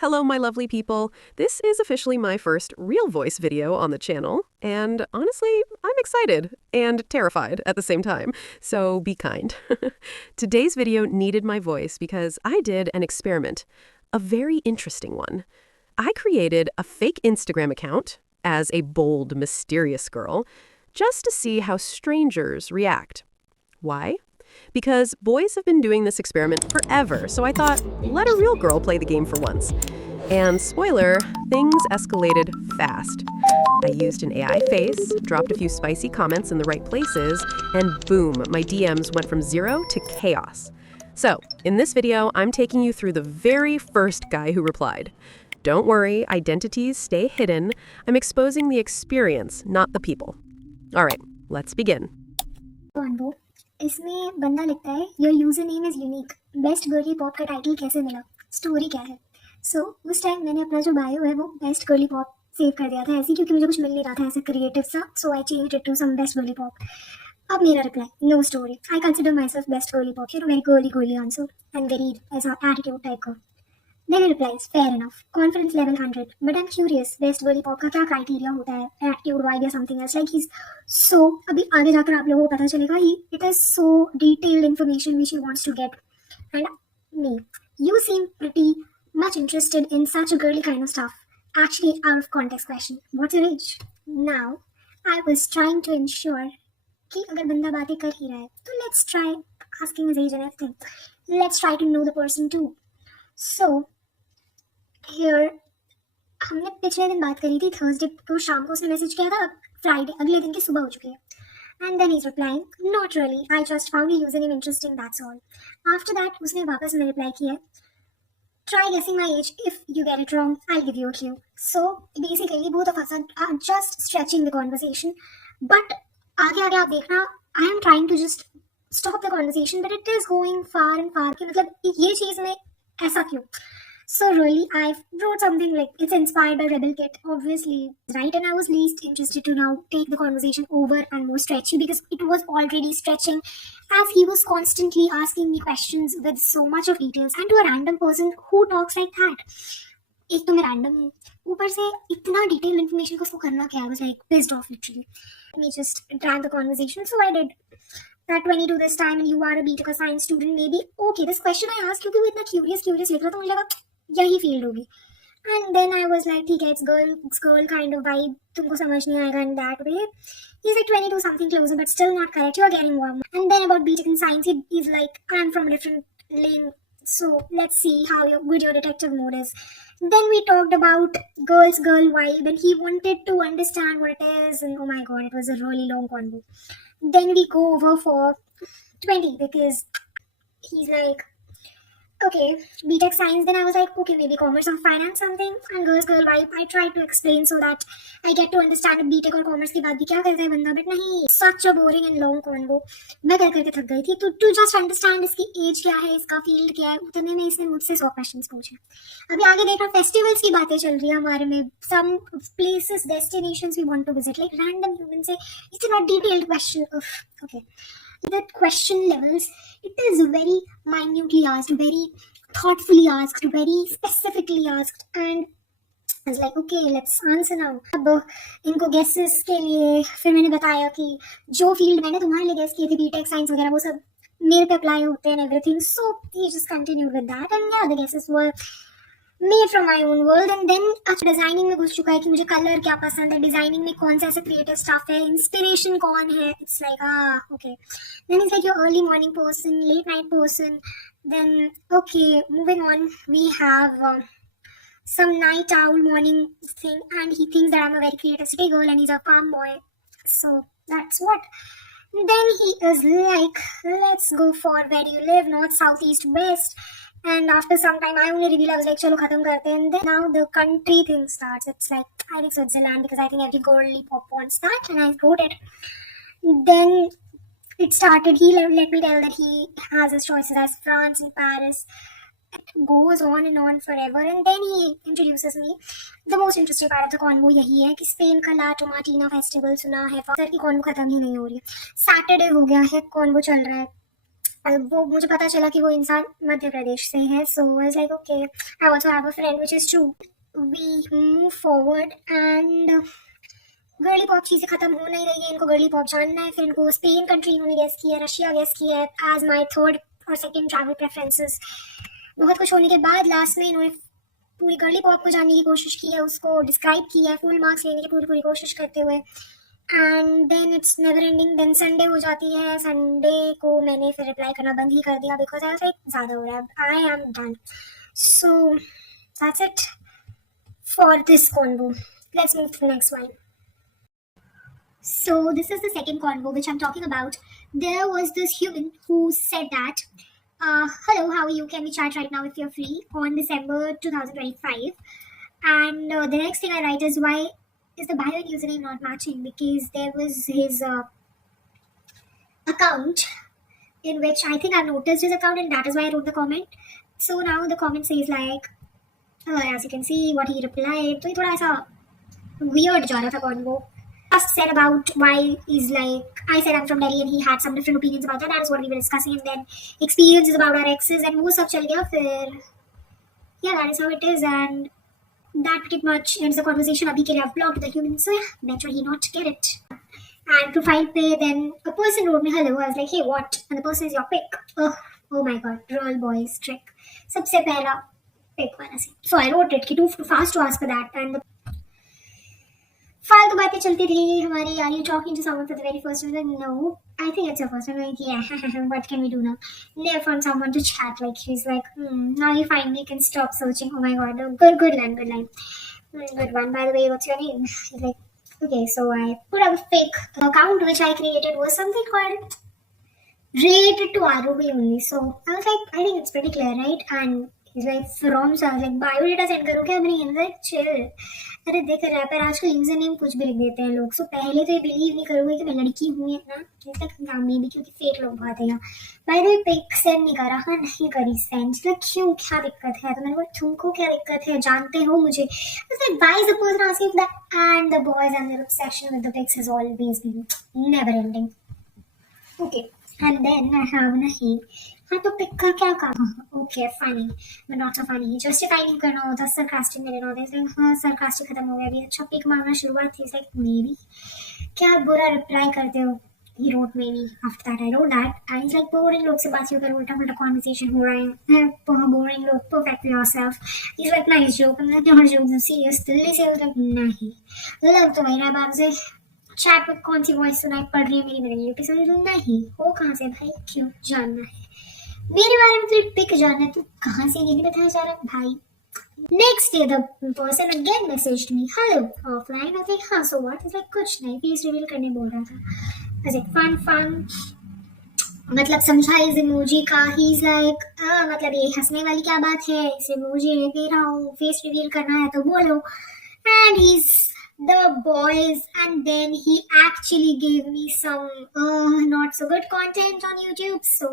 Hello, my lovely people. This is officially my first real voice video on the channel, and honestly, I'm excited and terrified at the same time, so be kind. Today's video needed my voice because I did an experiment, a very interesting one. I created a fake Instagram account as a bold, mysterious girl just to see how strangers react. Why? Because boys have been doing this experiment forever, so I thought, let a real girl play the game for once. And spoiler, things escalated fast. I used an AI face, dropped a few spicy comments in the right places, and boom, my DMs went from 0 to chaos. So, in this video, I'm taking you through the very first guy who replied. Don't worry, identities stay hidden. I'm exposing the experience, not the people. All right, let's begin. Convo इसमें बंदा लिखता है your user name is unique best girly pop का title कैसे मिला story क्या है सो उस टाइम मैंने अपना जो बायो है वो बेस्ट गर्ली पॉप सेव कर दिया था ऐसे क्योंकि मुझे कुछ मिल नहीं रहा था ऐसे क्रिएटिव सा so I changed it to some best girly pop अब मेरा reply no story I consider myself best girly pop you know very girly girly answer and very ऐसा एटीट्यूड टाइप का Then he replies, fair enough. Confidence level 100. But I'm curious, best girly pop का क्या criteria होता है? Attitude, vibe या something else? Like he's so अभी आगे जाकर आप लोगों को पता चलेगा it is so detailed information which he wants to get. And me, you seem pretty much interested in such a girly kind of stuff. Actually, out of context question. What's your age? Now, I was trying to ensure कि अगर बंदा बातें कर ही रहा है तो let's try asking his age and everything. Let's try to know the person too. So, here हमने पिछले दिन बात करी थी थर्सडे को शाम को उसने मैसेज किया था फ्राइडे अगले दिन की सुबह हो चुकी है and then he is replying not really I just found your user name interesting that's all after that उसने वापस में रिप्लाई किया try guessing my age if you get it wrong I give you a clue so basically both of us are just stretching the conversation but आगे आगे आप देखना I am trying to just stop the conversation but it is going far and far कि मतलब ये चीज में ऐसा क्यों So really, I wrote something like it's inspired by Rebel Kit, obviously, right? And I was least interested to now take the conversation over and more stretchy because it was already stretching as he was constantly asking me questions with so much of details and to a random person who talks like that. एक तो मैं random हूँ, ऊपर से इतना detailed information को उसको करना क्या? I was like pissed off literally. Let me just drag the conversation, so I did. That when you do this time and you are a BTech science student, maybe okay. This question I asked क्योंकि वो इतना curious लिख रहा था मुझे लगा यही field होगी and then I was like ठीक है it's girl kind of vibe तुमको समझ नहीं आएगा in that way he is like 22 something closer but still not correct you are getting warm and then about BTech in science he is like I am from a different lane so let's see how good your detective mode is then we talked about girl vibe and he wanted to understand what it is and oh my god it was a really long convo then we go over for 20 because he's like okay, BTech science, then I was like, okay, maybe commerce or finance something, and girl vibe, I tried to explain so that I get to understand BTech और commerce के बाद भी क्या करता है बंदा, but नहीं, such a boring and long convo, मैं कर करके थक गई थी, to just understand इसकी age क्या है, इसका field क्या है, उतने में इसने मुझसे 100 questions पूछे, अभी आगे देखा festivals की बातें चल रही है हमारे में, some places, destinations we want to visit, like random human से, इतना detailed question, okay. The question levels, it is very minutely asked, very thoughtfully asked, very specifically asked, and I was like, okay, let's answer now. अब इनको guesses के लिए फिर मैंने बताया कि जो field मैंने तुम्हारे लिए guess किए थे BTech science वगैरह वो सब मेरे पे apply होते हैं and everything. So he just continued with that, and yeah, the guesses were made from my own world and then अच्छा डिजाइनिंग में घुस चुका है कि मुझे कलर क्या पसंद है डिजाइनिंग में कौन सा ऐसा क्रिएटिव स्टफ है इंस्पिरेशन कौन है it's like okay then it's like your early morning person late night person then okay moving on we have some night owl morning thing and he thinks that I'm a very creative city girl and he's a calm boy so that's what then he is like let's go for where do you live north south east west and after some time I only reveal I was like chalo khatam karte and then now the country thing starts it's like I think Switzerland because I think every girly pop wants that and I wrote it then it started he let me tell that he has his choices as France and Paris it goes on and on forever and then he introduces me the most interesting part of the convo यही है कि Spain का La Tomatina festival सुना है sir की convo खत्म ही नहीं हो रही सैटरडे हो गया है कॉन्वो चल रहा है वो मुझे पता चला कि वो इंसान मध्य प्रदेश से है. So I was like okay, I also have a friend which is true. We move forward and girly pop चीज़ें खत्म हो नहीं रही है. इनको गर्ली पॉप जानना है. फिर इनको स्पेन कंट्री इन्होंने गेस किया है, रशिया गेस किया है एज माई थर्ड और सेकेंड ट्रैवल प्रेफरेंसेस. बहुत कुछ होने के बाद लास्ट में इन्होंने पूरी गर्ली पॉप को जानने की कोशिश की है, उसको डिस्क्राइब किया है फुल मार्क्स लेने की पूरी कोशिश करते हुए. And then it's never ending. Then Sunday हो जाती है. संडे को मैंने फिर रिप्लाई करना बंद ही कर दिया बिकॉज आई वाज लाइक ज़्यादा हो रहा है. I am done. So that's it for this convo. Let's move to the next one. So this is the second convo which I'm talking about. There was this human who said that, hello, how are you? Can we chat right now if you're free on December 2025? And the next thing I write is, why is the bio and username not matching? Because there was his account in which I think I've noticed his account, and that is why I wrote the comment. So now the comment says like, as you can see what he replied. तो ये थोड़ा ऐसा weird जा रहा था convo. Just said about why he's like, I said I'm from Delhi and he had some different opinions about that. That is what we were discussing, and then experiences about our exes and वो सब चल गया फिर. Yeah, that is how it is, and that pretty much ends the conversation. अभी के लिए I've blocked the human, so yeah, better he not get it. And profile पे then a person wrote me hello. I was like, hey, what? And the person is your pick. Oh my god, roll boys trick. सबसे पहला pick वाला से. So I wrote it कि too fast to ask for that, and the फालतू बातें चलती रही हमारी. Are you talking to someone for the very first time? No, I think it's your first time. Yeah, what can we do now? Never found someone to chat. Like he's like, now you finally can stop searching. Oh my god, good line. Good one. By the way, what's your name? He's like, okay, so I put up a fake account which I created was something called related to ROB only. So I was like, I think it's pretty clear, right? And he's like, from, so I was like, biodata send करूँ क्या? मैंने like, chill. अरे देख wrapper आजकल user name कुछ भी लिख देते हैं लोग. सो पहले तो ये बिलीव नहीं करोगे कि मैं लड़की हूँ ना, नाम में भी, क्योंकि फेक लोग बहुत है. By the way pic send नहीं करा. हाँ, नहीं करी सेंड. क्यों, क्या दिक्कत है? तो मैंने बोला तुमको क्या दिक्कत है, जानते हो मुझे. Why is the person asking for that? And the boys and their obsession with the pics has always been never ending. Okay, and then I have nahi. हाँ, तो पिक का क्या काम? Okay funny but not so funny. Justify नहीं करना होता. Sarcastic मेरे not. हाँ, सरकास्टिक खत्म हो गया अभी. अच्छा, पिक मांगना शुरुआत थी. लाइक मेरी क्या बुरा रिप्लाई करते हो. He wrote maybe. After that I wrote that, and he's like, boring लोग से बात कर, उल्टा पुल्टा conversation हो रहा है. बोरिंग लोग, perfect yourself. He's like, nice joke. I'm like, her joke serious Delhi से. I was like, नहीं लव तो मेरा बाप से चैट में कौन सी वॉइस सुनाई पड़ रही है मेरी एपिसोड. नहीं हो कहाँ से भाई, क्यों जानना है मेरे बारे में? तुझे पिक जानना है, तू कहाँ से नहीं बताया जा रहा है भाई. Next day the person again messaged me, hello, offline. I was like, हाँ, so what? He's like, कुछ नहीं, फेस रिवील करने बोल रहा था. I was like, fun. मतलब समझा इस इमोजी का. He's like, मतलब ये हंसने वाली क्या बात है, इस इमोजी दे रहा हूँ, फेस रिवील करना है तो बोलो. And he's the boys, and then he actually gave me some not so good content on YouTube. So